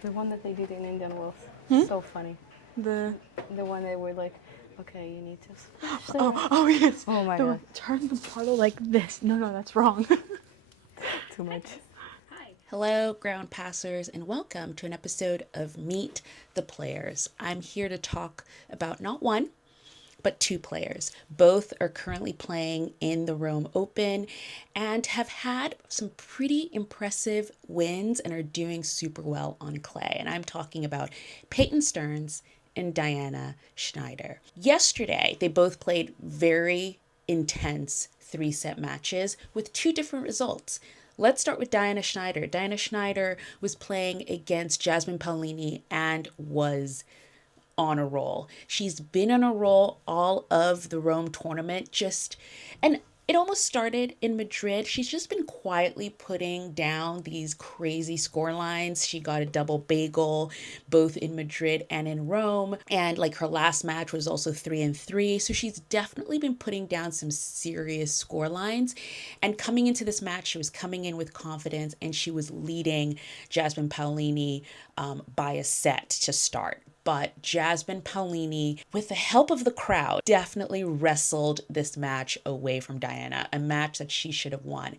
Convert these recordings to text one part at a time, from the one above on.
The one that they did in Indian Wells. So funny. The one they were like, okay, you need to splash there. oh yes. Oh my god. Turn the bottle like this. No, that's wrong. Too much. Hello, ground passers, and welcome to an episode of Meet the Players. I'm here to talk about not one, but two players. Both are currently playing in the Rome Open and have had some pretty impressive wins and are doing super well on clay. And I'm talking about Peyton Stearns and Diana Shnaider. Yesterday, they both played very intense three-set matches with two different results. Let's start with Diana Shnaider. Diana Shnaider was playing against Jasmine Paolini and was on a roll. She's been on a roll all of the Rome tournament, and it almost started in Madrid. She's just been quietly putting down these crazy score lines. She got a double bagel both in Madrid and in Rome. And like her last match was also 3-3. So she's definitely been putting down some serious score lines. And coming into this match, she was coming in with confidence and she was leading Jasmine Paolini by a set to start. But Jasmine Paolini, with the help of the crowd, definitely wrestled this match away from Diana, a match that she should have won.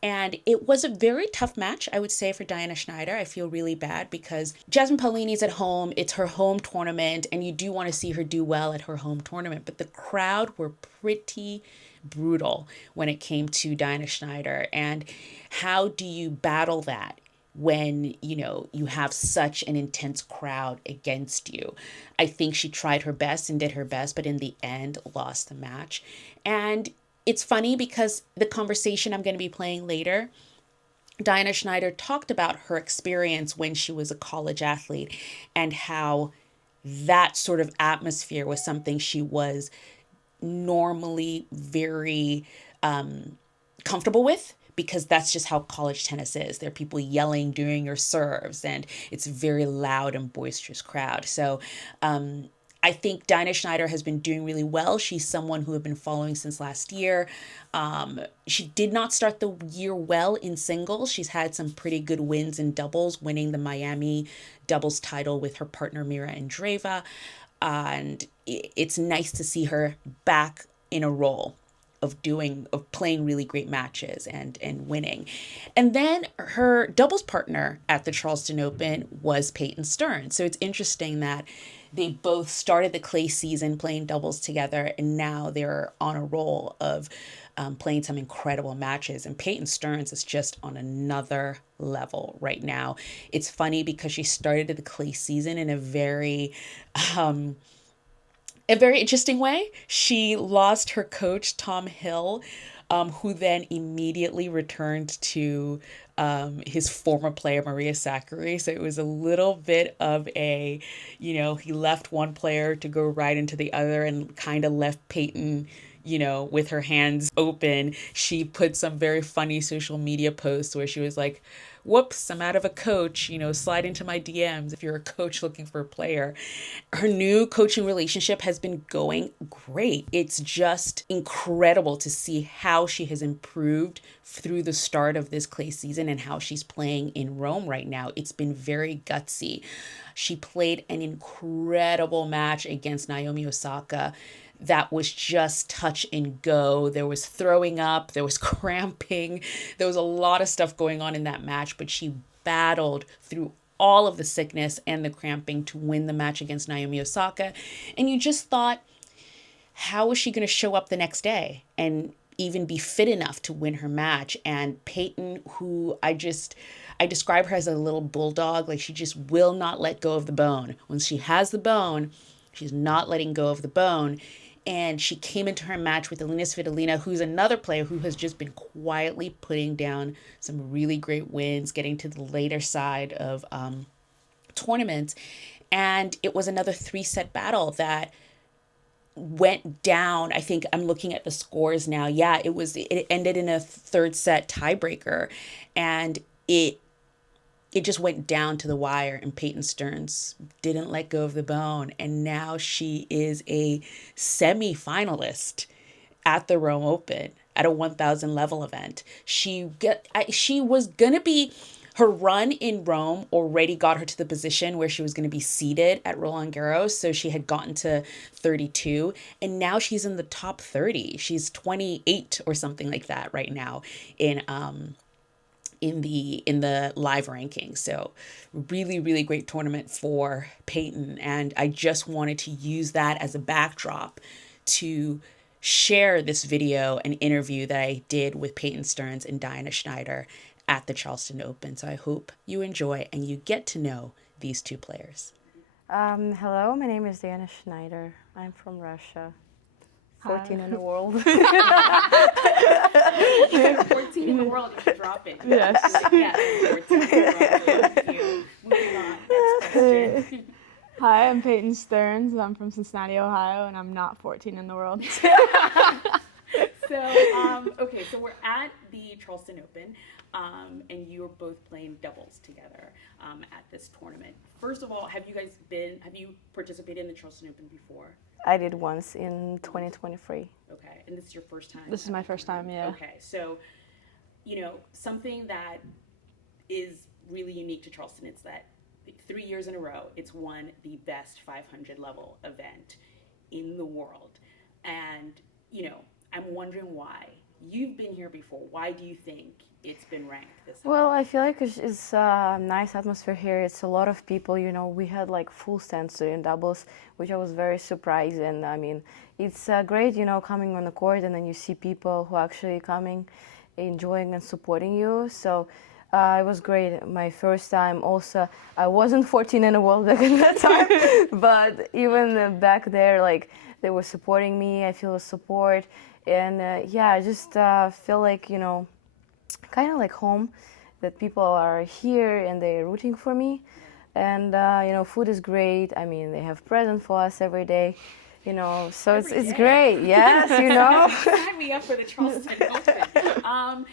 And it was a very tough match, I would say, for Diana Shnaider. I feel really bad because Jasmine Paolini's at home. It's her home tournament, and you do want to see her do well at her home tournament. But the crowd were pretty brutal when it came to Diana Shnaider. And how do you battle that when, you have such an intense crowd against you? I think she tried her best and did her best, but in the end lost the match. And it's funny because the conversation I'm going to be playing later, Diana Shnaider talked about her experience when she was a college athlete and how that sort of atmosphere was something she was normally very comfortable with, because that's just how college tennis is. There are people yelling during your serves, and it's a very loud and boisterous crowd. So I think Diana Shnaider has been doing really well. She's someone who I've been following since last year. She did not start the year well in singles. She's had some pretty good wins in doubles, winning the Miami doubles title with her partner Mira Andreeva. And it's nice to see her back in a role of playing really great matches and winning. And then her doubles partner at the Charleston Open was Peyton Stearns. So it's interesting that they both started the clay season playing doubles together, and now they're on a roll of playing some incredible matches. And Peyton Stearns is just on another level right now. It's funny because she started the clay season in a very interesting way. She lost her coach, Tom Hill, who then immediately returned to his former player, Maria Sakkari. So it was a little bit of he left one player to go right into the other and kind of left Peyton, with her hands open. She put some very funny social media posts where she was like, whoops, I'm out of a coach, slide into my DMs if you're a coach looking for a player. Her new coaching relationship has been going great. It's just incredible to see how she has improved through the start of this clay season and how she's playing in Rome right now. It's been very gutsy. She played an incredible match against Naomi Osaka that was just touch and go. There was throwing up, there was cramping, there was a lot of stuff going on in that match, but she battled through all of the sickness and the cramping to win the match against Naomi Osaka. And you just thought, how is she going to show up the next day and even be fit enough to win her match? And Peyton, who I describe her as a little bulldog, like she just will not let go of the bone. When she has the bone, she's not letting go of the bone. And she came into her match with Alina Svitolina, who's another player who has just been quietly putting down some really great wins, getting to the later side of tournaments. And it was another 3-set battle that went down. I think I'm looking at the scores now. Yeah, it ended in a 3rd set tiebreaker. And it just went down to the wire, and Peyton Stearns didn't let go of the bone. And now she is a semi-finalist at the Rome Open at a 1,000 level event. She was going to be her run in Rome already got her to the position where she was going to be seeded at Roland Garros. So she had gotten to 32, and now she's in the top 30. She's 28 or something like that right now in the live ranking. So really, really great tournament for Peyton. And I just wanted to use that as a backdrop to share this video and interview that I did with Peyton Stearns and Diana Shnaider at the Charleston Open. So I hope you enjoy and you get to know these two players. Hello, my name is Diana Shnaider. I'm from Russia. 14 in the world. 14 in the world, you should drop it. Yes. Yes, 14 in the world. Moving on. Next question. Hi, I'm Peyton Stearns. I'm from Cincinnati, Ohio, and I'm not 14 in the world. Okay, so we're at the Charleston Open, and you are both playing doubles together at this tournament. First of all, have you participated in the Charleston Open before? I did once in 2023. Okay, and this is your first time? This is my first time, yeah. Okay, so, something that is really unique to Charleston is that 3 years in a row, it's won the best 500 level event in the world. And, I'm wondering why. You've been here before. Why do you think it's been ranked this high? Well, I feel like it's a nice atmosphere here. It's a lot of people, we had like full stands doing doubles, which I was very surprised. And I mean, it's great, coming on the court and then you see people who are actually coming, enjoying and supporting you. So it was great. My first time also, I wasn't 14 in the world back in that time, but even back there, like they were supporting me. I feel the support. And I just feel like, kind of like home, that people are here and they're rooting for me. And, food is great. I mean, they have presents for us every day, so it's great. Yes, Sign me up for the Charleston Open.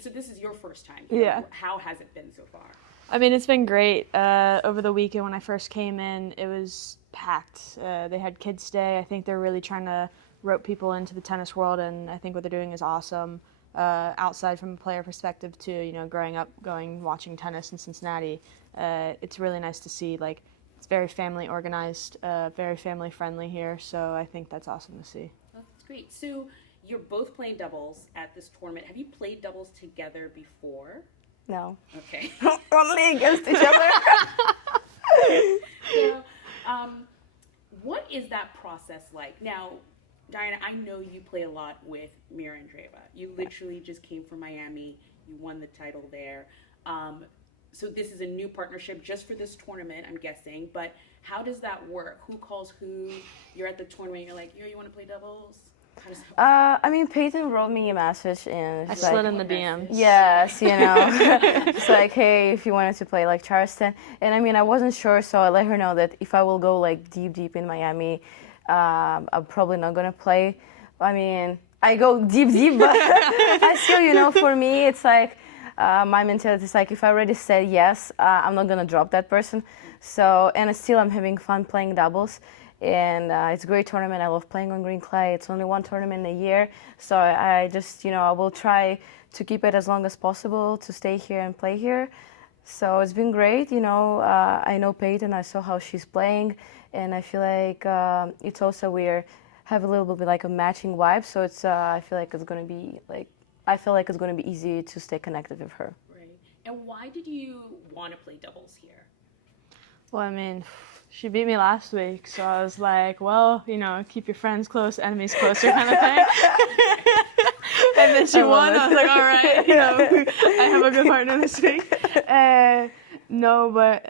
So this is your first time here. Yeah. How has it been so far? I mean, it's been great. Over the weekend when I first came in, it was packed. They had Kids Day. I think they're really trying to rope people into the tennis world, and I think what they're doing is awesome. Outside from a player perspective too, growing up, watching tennis in Cincinnati, it's really nice to see, like, it's very family organized, very family friendly here, so I think that's awesome to see. That's great. So you're both playing doubles at this tournament. Have you played doubles together before? No. Okay. Only against each other. So, what is that process like? Now, Diana, I know you play a lot with Mira Andreeva. You literally just came from Miami. You won the title there. So this is a new partnership just for this tournament, I'm guessing. But how does that work? Who calls who? You're at the tournament. You're like, yo, you want to play doubles? How does that work? I mean, Peyton wrote me a message and I she's slid like, in the DMs. yes, just like, hey, if you wanted to play like Charleston. And I mean, I wasn't sure, so I let her know that if I will go like deep in Miami, I'm probably not gonna play. I mean, I go deep, but I still, for me, it's like my mentality is like, if I already said yes, I'm not gonna drop that person. So, and still, I'm having fun playing doubles, and it's a great tournament. I love playing on green clay. It's only one tournament a year, so I just, I will try to keep it as long as possible to stay here and play here. So it's been great. I know Peyton. I saw how she's playing. And I feel like it's also have a little bit like a matching vibe. So it's I feel like it's gonna be easy to stay connected with her. Right. And why did you want to play doubles here? Well, I mean, she beat me last week, so I was like, well, keep your friends close, enemies closer kind of thing. And then she won. I was like, all right, I have a good partner this week. No, but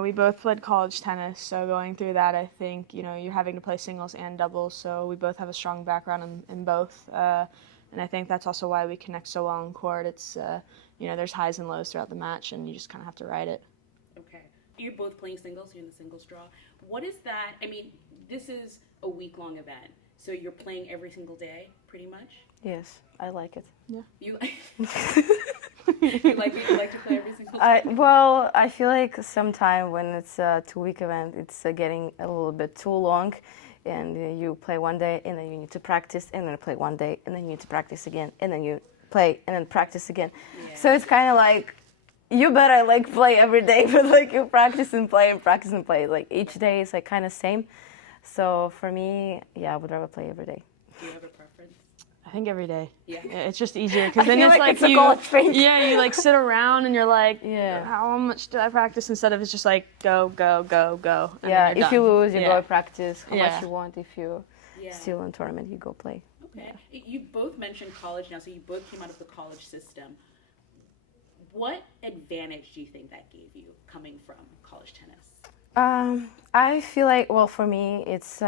we both played college tennis, so going through that, I think, you're having to play singles and doubles, so we both have a strong background in both. And I think that's also why we connect so well on court. It's, there's highs and lows throughout the match, and you just kind of have to ride it. Okay. You're both playing singles, you're in the singles draw. What is that? I mean, this is a week-long event, so you're playing every single day, pretty much? Yes, I like it. Yeah. You like to play every single day? Well, I feel like sometime when it's a 2-week event, it's getting a little bit too long, and you play one day, and then you need to practice, and then play one day, and then you need to practice again, and then you play, and then practice again. Yeah. So it's kind of like you better like play every day, but like you practice and play and practice and play. Like each day is like kind of same. So for me, yeah, I would rather play every day. Do you have a preference? I think every day. Yeah. It's just easier because then feel it's like like it's a college thing. yeah, you like sit around and you're like, Yeah. how much did I practice instead of it's just like go, go, go, go. And Yeah, then you're if you done. lose, you Yeah. go practice how Yeah. much you want. If you still in tournament, you go play. Okay. You both mentioned college now, so you both came out of the college system. What advantage do you think that gave you coming from college tennis? I feel like, well, for me, it's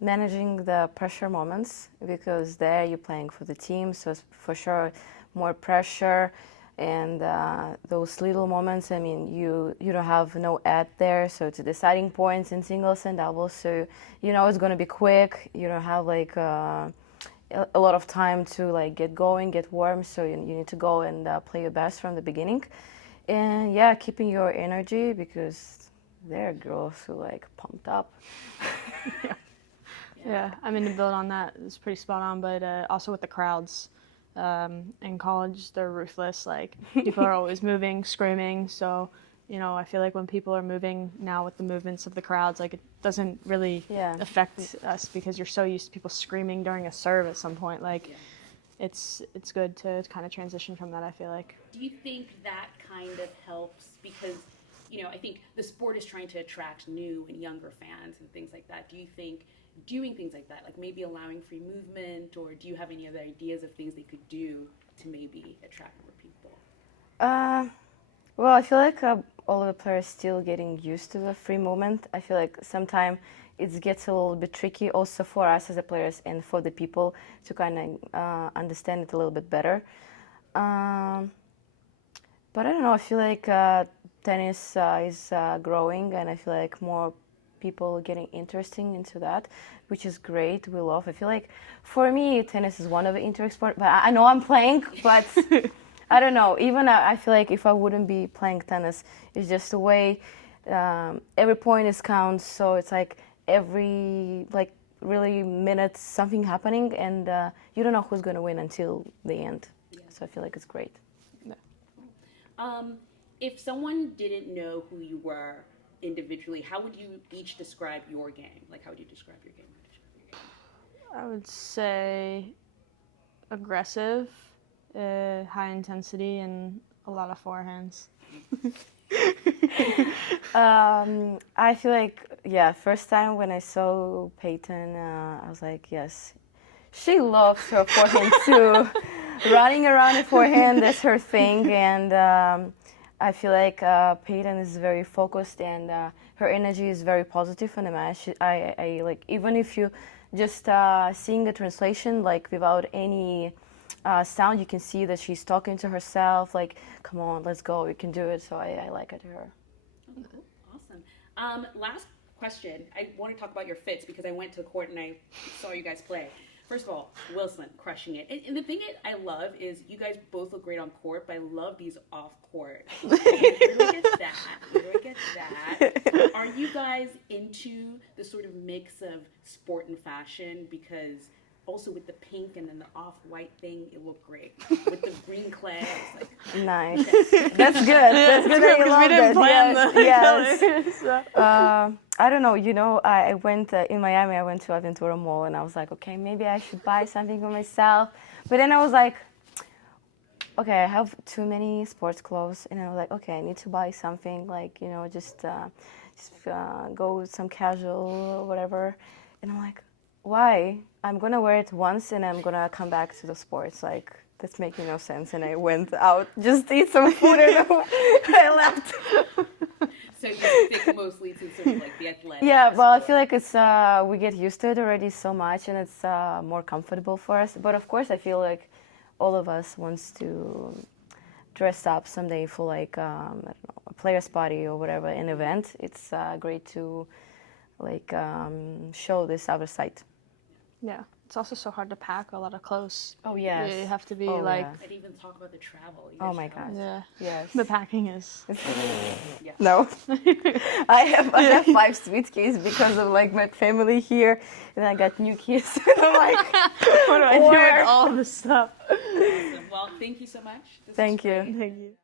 managing the pressure moments because there you're playing for the team, so it's for sure more pressure. And those little moments, I mean, you don't have no ad there, so it's deciding points in singles and doubles. So you know it's gonna be quick. You don't have like a lot of time to like get going, get warm. So you need to go and play your best from the beginning. And yeah, keeping your energy because there are girls who like pumped up. Yeah, I mean to build on that, it's pretty spot on. But also with the crowds, in college they're ruthless. Like people are always moving, screaming. So you know, I feel like when people are moving now with the movements of the crowds, like it doesn't really affect us because you're so used to people screaming during a serve at some point. Like it's good to kind of transition from that, I feel like. Do you think that kind of helps? Because, you know, I think the sport is trying to attract new and younger fans and things like that. Do you think doing things like that, like maybe allowing free movement, or do you have any other ideas of things they could do to maybe attract more people? Well, I feel like all of the players still getting used to the free movement. I feel like sometimes it gets a little bit tricky also for us as a players and for the people to kind of understand it a little bit better. But I don't know, I feel like tennis is growing and I feel like more people are getting interested into that, which is great. We love. I feel like for me, tennis is one of the interest sport, but I know I'm playing, but I don't know. Even I feel like if I wouldn't be playing tennis, it's just the way every point is counts. So it's like every like really minute something happening, and you don't know who's gonna win until the end. Yeah. So I feel like it's great. Yeah. If someone didn't know who you were individually, how would you each describe your game? Like, how would you describe your game? I would say aggressive, high intensity, and a lot of forehands. I feel like, first time when I saw Peyton, I was like, yes, she loves her forehand too. Running around the forehand, that's her thing. And I feel like Peyton is very focused and her energy is very positive in the match. I like, even if you just seeing the translation, like without any sound, you can see that she's talking to herself, like, come on, let's go, we can do it. So I like it to her. Oh, cool. Awesome. Last question. I want to talk about your fits because I went to the court and I saw you guys play. First of all, Wilson, crushing it. And the thing I love is you guys both look great on court, but I love these off court. You don't get that. You don't get that. Are you guys into the sort of mix of sport and fashion? Because also with the pink and then the off-white thing, it looked great. With the green clay, it's like... Nice. That's good. That's good that you we didn't plan yes. the colors. I don't know. You know, I went in Miami. I went to Aventura Mall, and I was like, okay, maybe I should buy something for myself. But then I was like, okay, I have too many sports clothes, and I was like, okay, I need to buy something like, you know, just go with some casual or whatever. And I'm like, why? I'm gonna wear it once, and I'm gonna come back to the sports. Like, that's making no sense. And I went out just to eat some food, and I left. So you stick mostly to sort of like the athletic. Yeah, well, I feel like it's we get used to it already so much, and it's more comfortable for us. But of course, I feel like all of us wants to dress up someday for like I don't know, a player's party or whatever, an event. It's great to like show this other side. Yeah, it's also so hard to pack a lot of clothes. Oh yes, you have to be like. I didn't even talk about the travel. Oh my god. Yeah. Yes. The packing is. Yeah. No. I have 5 suitcases because of like my family here, and I got new kids. I'm like, what do I do with all this stuff? Awesome. Well, thank you so much. Thank you. Thank you.